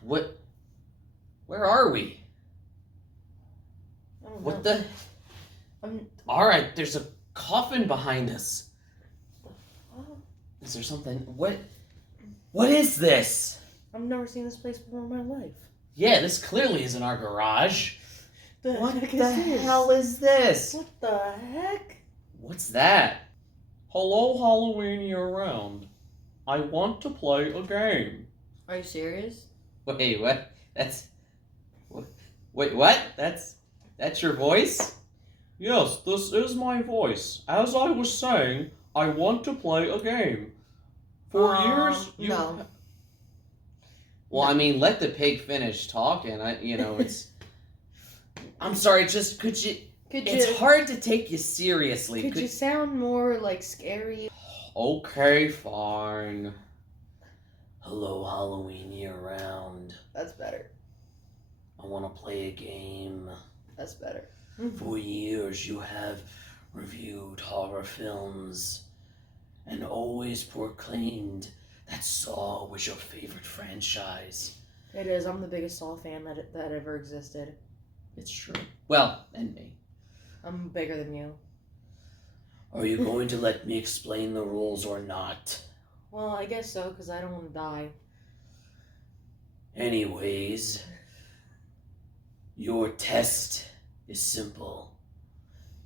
What? Where are we? I don't What know. the? Alright, there's a coffin behind us. Oh, Is there something? What is this? I've never seen this place before in my life. Yeah, this clearly isn't our garage. What the hell is this? What the heck? What's that? Hello, Halloween year-round. I want to play a game. Are you serious? Wait, what? Wait, what? That's your voice? Yes, this is my voice. As I was saying, I want to play a game. For years, you... No. Well, I mean, let the pig finish talking. It's... I'm sorry, just could you... It's hard to take you seriously. Could you sound more, like, scary? Okay, fine. Hello, Halloween year-round. That's better. I want to play a game. That's better. For years, you have reviewed horror films and always proclaimed that Saw was your favorite franchise. It is. I'm the biggest Saw fan that ever existed. It's true. Well, and me. I'm bigger than you. Are you going to let me explain the rules or not? Well, I guess so, because I don't want to die. Anyways, your test is simple.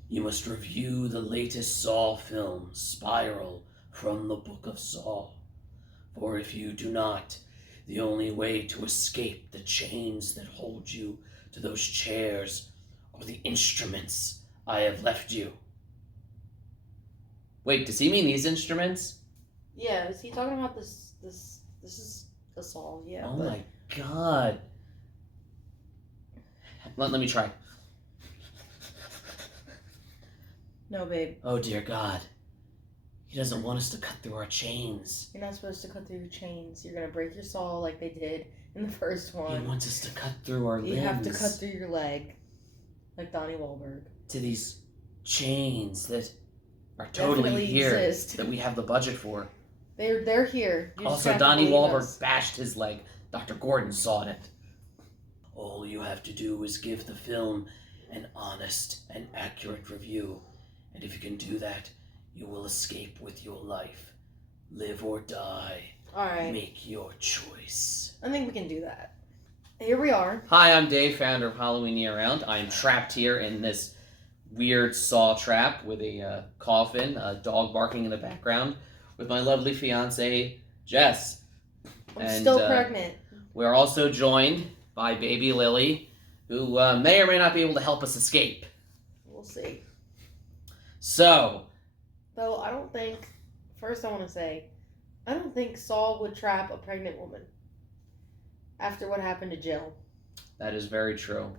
You must review the latest Saw film, Spiral, from the Book of Saw. For if you do not, the only way to escape the chains that hold you to those chairs are the instruments I have left you. Wait, does he mean these instruments? Yeah, is he talking about this? This is a Saw, yeah. Oh my god. Let me try. No, babe. Oh dear God. He doesn't want us to cut through our chains. You're not supposed to cut through your chains. You're gonna break your saw like they did in the first one. He wants us to cut through our limbs. You have to cut through your leg, like Donnie Wahlberg. To these chains that are totally Definitely here, exist. that we have the budget for. They're here. You just Also, have to Donnie believe Wahlberg us. bashed his leg. Dr. Gordon sawed it. All you have to do is give the film an honest and accurate review. And if you can do that, you will escape with your life. Live or die. Alright. Make your choice. I think we can do that. Here we are. Hi, I'm Dave, founder of Halloween Year Round. I am trapped here in this weird saw trap with a coffin, a dog barking in the background, with my lovely fiance, Jess. I'm still pregnant. We're also joined by baby Lily, who may or may not be able to help us escape. We'll see. So, Though I don't think, first I want to say, I don't think Saul would trap a pregnant woman after what happened to Jill. that is very true.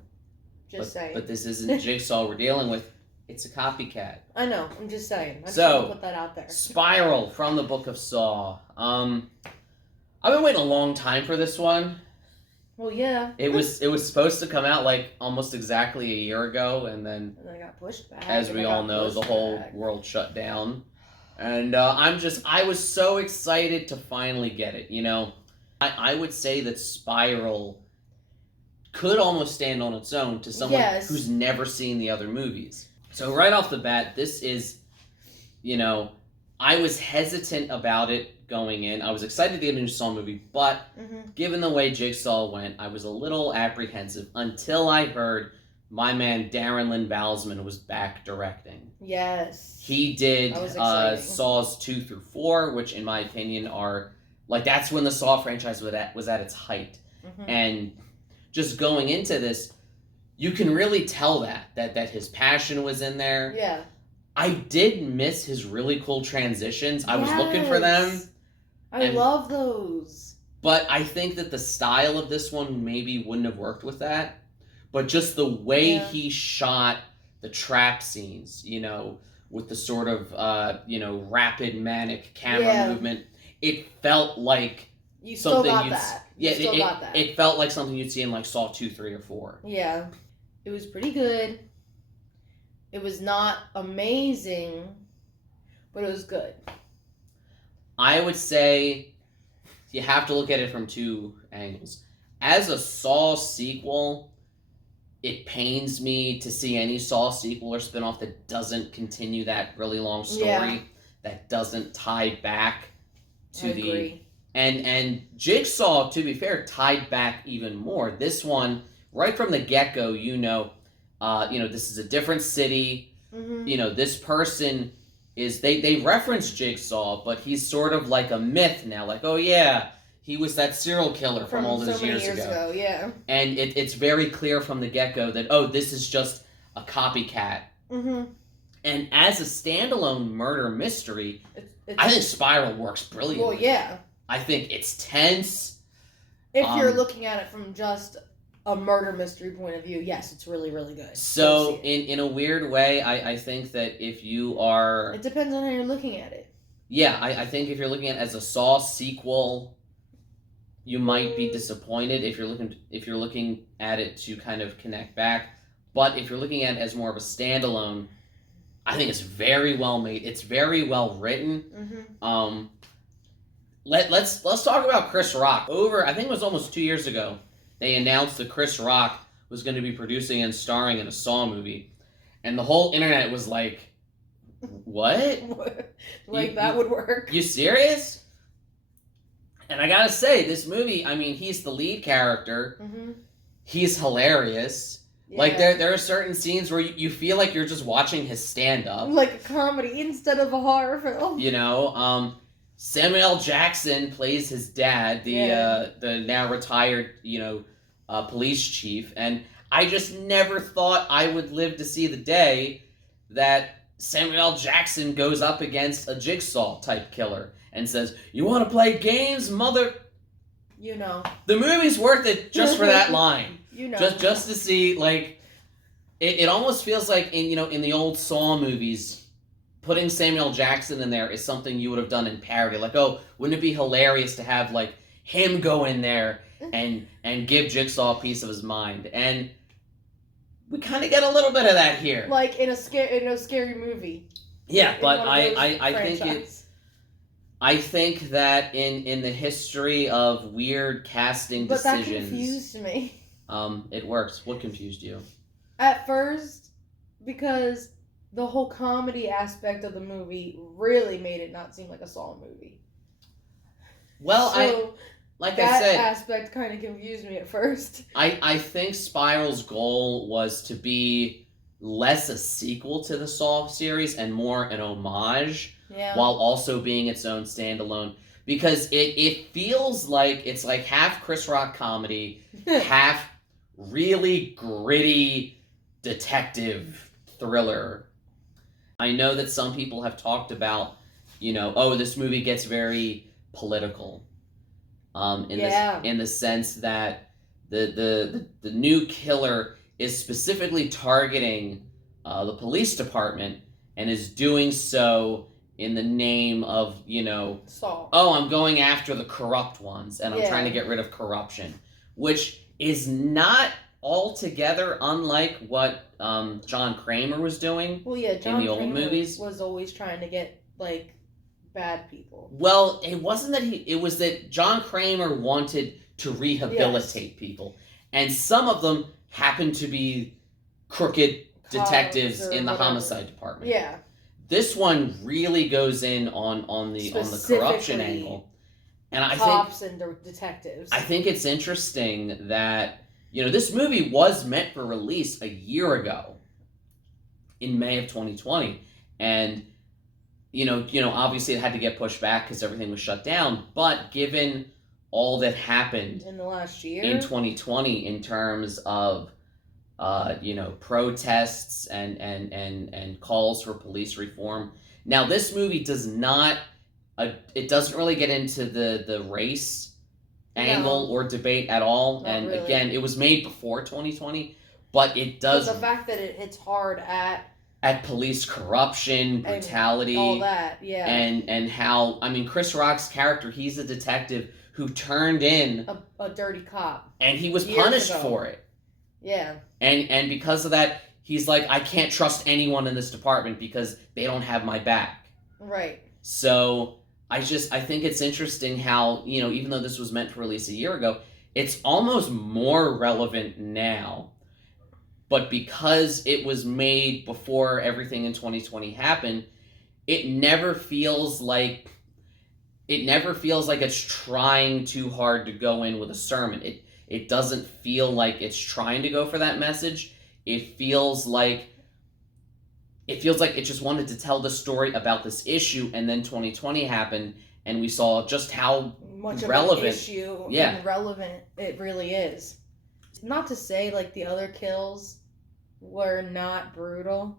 Just saying. But this isn't Jigsaw we're dealing with. It's a copycat. I know, I'm just saying. I just So, want to put that out there. Spiral from the Book of Saw. I've been waiting a long time for this one. Well, yeah. It was supposed to come out like almost exactly a year ago, and then, And I got pushed back. as we all know, the whole world shut down. And I was so excited to finally get it. You know, I would say that Spiral could almost stand on its own to someone who's never seen the other movies. So right off the bat, this is, I was hesitant about it going in. I was excited to get a new Saw movie, but given the way Jigsaw went, I was a little apprehensive until I heard my man Darren Lynn Bousman was back directing. Yes. He did That was exciting. Saws 2 through 4, which in my opinion are, like, that's when the Saw franchise was at its height. And just going into this, you can really tell that his passion was in there. Yeah. I did miss his really cool transitions. I was looking for them. I love those. But I think that the style of this one maybe wouldn't have worked with that. But just the way he shot the trap scenes, with the sort of, rapid manic camera movement, it felt like you still something got that. It felt like something you'd see in like Saw 2, 3, or 4. Yeah. It was pretty good. It was not amazing, but it was good. I would say you have to look at it from two angles. As a Saw sequel, it pains me to see any Saw sequel or spinoff that doesn't continue that really long story, Yeah. that doesn't tie back to I the agree. and Jigsaw, to be fair, tied back even more. This one, right from the get-go, this is a different city. Mm-hmm. This person is they reference Jigsaw, but he's sort of like a myth now. Like, oh yeah, he was that serial killer from all those so many years ago. Yeah. And it's very clear from the get-go that, oh, this is just a copycat. Mm-hmm. And as a standalone murder mystery, It's, I think Spiral works brilliantly. well, yeah. I think it's tense. If you're looking at it from just a murder mystery point of view, yes, it's really, really good. So, in a weird way, I think that if you are... It depends on how you're looking at it. Yeah, I think if you're looking at it as a Saw sequel, you might be disappointed if you're looking at it to kind of connect back. But if you're looking at it as more of a standalone, I think it's very well made. It's very well written. Mm-hmm. Let's talk about Chris Rock. I think it was almost 2 years ago, they announced that Chris Rock was going to be producing and starring in a Saw movie, and the whole internet was like, "What? That would work? You serious?" And I gotta say, this movie, I mean, he's the lead character. Mm-hmm. He's hilarious. Yeah. Like there are certain scenes where you feel like you're just watching his stand-up, like a comedy instead of a horror film. Samuel L. Jackson plays his dad, the now retired, police chief, and I just never thought I would live to see the day that Samuel L. Jackson goes up against a Jigsaw type killer and says, "You want to play games, mother?" The movie's worth it just for that line. Just to see, like, it almost feels like in the old Saw movies, putting Samuel Jackson in there is something you would have done in parody. Like, oh, wouldn't it be hilarious to have, like, him go in there and give Jigsaw a piece of his mind? And we kind of get a little bit of that here. Like in a scary movie. Yeah, but I think that in the history of weird casting decisions... But that confused me. It works. What confused you? At first, because the whole comedy aspect of the movie really made it not seem like a Saw movie. Well, I said, that aspect kind of confused me at first. I think Spiral's goal was to be less a sequel to the Saw series and more an homage, while also being its own standalone. Because it feels like it's like half Chris Rock comedy, half really gritty detective thriller. I know that some people have talked about, this movie gets very political. In the sense that the new killer is specifically targeting the police department and is doing so in the name of, Saw. Oh, I'm going after the corrupt ones and I'm trying to get rid of corruption, which is not altogether unlike what John Kramer was doing. Well, yeah, John in the old Kramer movies was always trying to get like bad people. Well, it wasn't that it was that John Kramer wanted to rehabilitate people, and some of them happened to be crooked detectives in the homicide department. Yeah. This one really goes in on the corruption angle, and I think and detectives. I think it's interesting that this movie was meant for release a year ago, in May of 2020, and obviously it had to get pushed back because everything was shut down. But given all that happened in the last year in 2020 in terms of protests and calls for police reform. Now, this movie does not, it doesn't really get into the race angle or debate at all. Not and really. Again, it was made before 2020, but it does. But the fact that it hits hard at police corruption, brutality, and all that, yeah. And how, Chris Rock's character, he's a detective who turned in a dirty cop. And he was punished for it. Yeah. And because of that, he's like, I can't trust anyone in this department because they don't have my back. Right. So I think it's interesting how, even though this was meant for release a year ago, it's almost more relevant now. But because it was made before everything in 2020 happened, it never feels like it's trying too hard to go in with a sermon. It doesn't feel like it's trying to go for that message. It feels like it just wanted to tell the story about this issue, and then 2020 happened, and we saw just how much relevant, of an issue and relevant it really is. Not to say like the other kills were not brutal,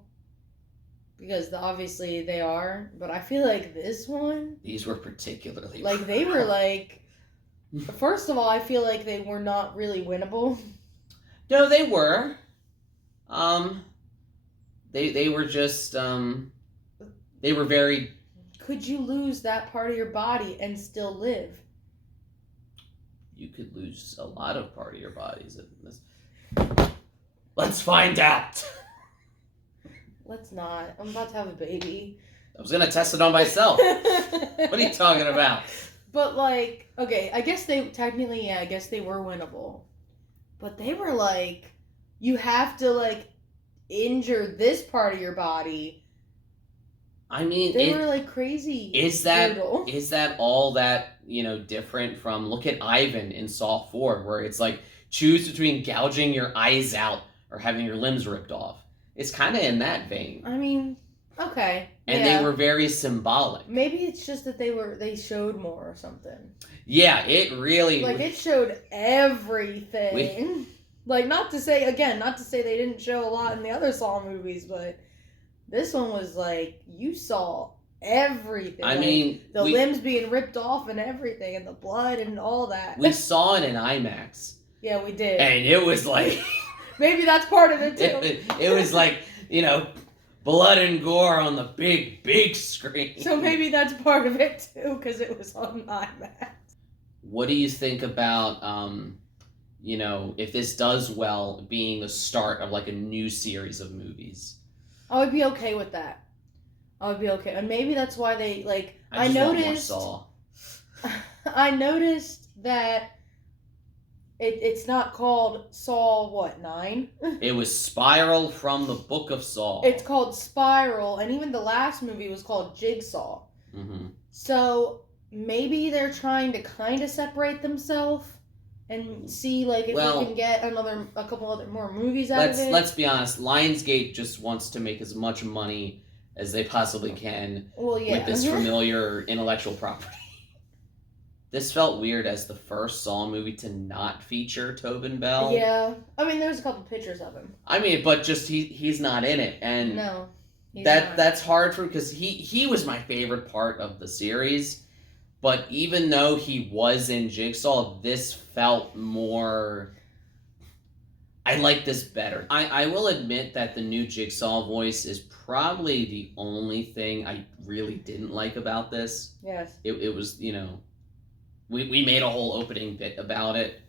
because obviously they are, but I feel like these were particularly like they were like, first of all, I feel like they were not really winnable. No, they were. They were just they were very. Could you lose that part of your body and still live? You could lose a lot of part of your bodies. Let's find out. Let's not. I'm about to have a baby. I was gonna test it on myself. What are you talking about? But like, okay, I guess they technically, I guess they were winnable. But they were like, you have to like injure this part of your body. I mean, they were like crazy. Is that all that different from, look at Ivan in Saw 4, where it's like, choose between gouging your eyes out or having your limbs ripped off. It's kind of in that vein. I mean, okay. And they were very symbolic. Maybe it's just that they showed more or something. Yeah, it really... Like, it showed everything. Like, not to say they didn't show a lot in the other Saw movies, but this one was like, you saw everything. I mean... The limbs being ripped off and everything, and the blood and all that. We saw it in IMAX. Yeah, we did. And it was like... Maybe that's part of it, too. It was like, blood and gore on the big, big screen. So maybe that's part of it, too, because it was on IMAX. What do you think about, if this does well, being the start of, like, a new series of movies? I would be okay with that. I would be okay. And maybe that's why they, like... I noticed... Want more Saw. I noticed that... It's not called Saw, 9? It was Spiral from the Book of Saw. It's called Spiral, and even the last movie was called Jigsaw. Mm-hmm. So, maybe they're trying to kind of separate themselves and see, like, if we can get a couple other more movies out of it. Let's be honest, Lionsgate just wants to make as much money as they possibly can with this familiar intellectual property. This felt weird as the first Saw movie to not feature Tobin Bell. Yeah. I mean, there's a couple pictures of him. I mean, but just he's not in it. And no, that's hard for, because he was my favorite part of the series. But even though he was in Jigsaw, this felt more... I like this better. I will admit that the new Jigsaw voice is probably the only thing I really didn't like about this. Yes. It was, we made a whole opening bit about it,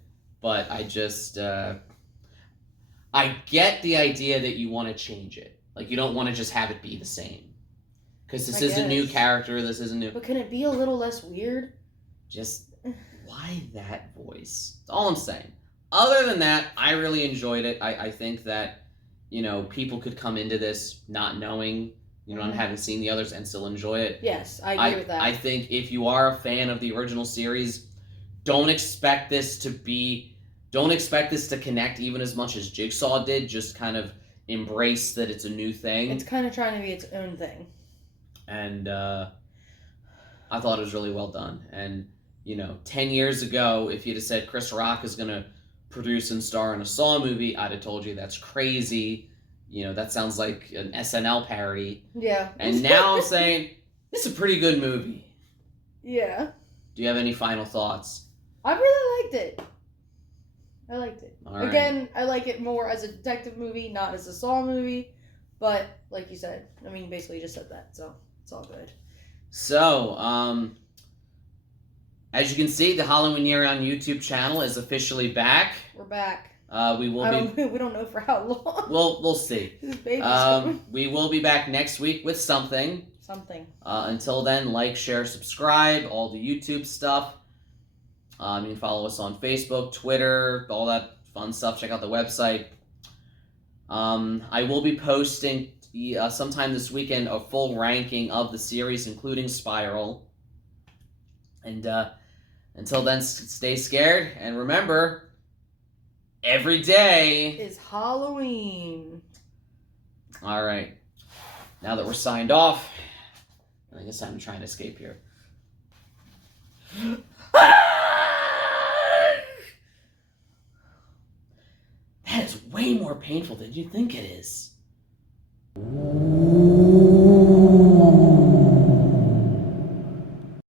but I just, I get the idea that you want to change it. Like, you don't want to just have it be the same. Because this is a new character, this isn't new. But can it be a little less weird? Just, why that voice? That's all I'm saying. Other than that, I really enjoyed it. I think that, people could come into this not knowing, not having seen the others and still enjoy it. Yes, I agree with that. I think if you are a fan of the original series, don't expect this to connect even as much as Jigsaw did. Just kind of embrace that it's a new thing. It's kind of trying to be its own thing. And I thought it was really well done. And, 10 years ago, if you'd have said Chris Rock is going to produce and star in a Saw movie, I'd have told you that's crazy. That sounds like an SNL parody. Yeah. And now I'm saying, it's a pretty good movie. Yeah. Do you have any final thoughts? I really liked it. All right. Again, I like it more as a detective movie, not as a Saw movie. But, like you said, I mean, basically you just said that, so it's all good. So, as you can see, the Halloween Year on YouTube channel is officially back. We're back. We don't know for how long. We'll see. This baby's coming. We will be back next week with something. Something. Until then, like, share, subscribe, all the YouTube stuff. You can follow us on Facebook, Twitter, all that fun stuff. Check out the website. I will be posting sometime this weekend a full ranking of the series, including Spiral. And until then, stay scared. And remember, every day is Halloween. All right. Now that we're signed off, I guess I'm trying to escape here. That is way more painful than you think it is.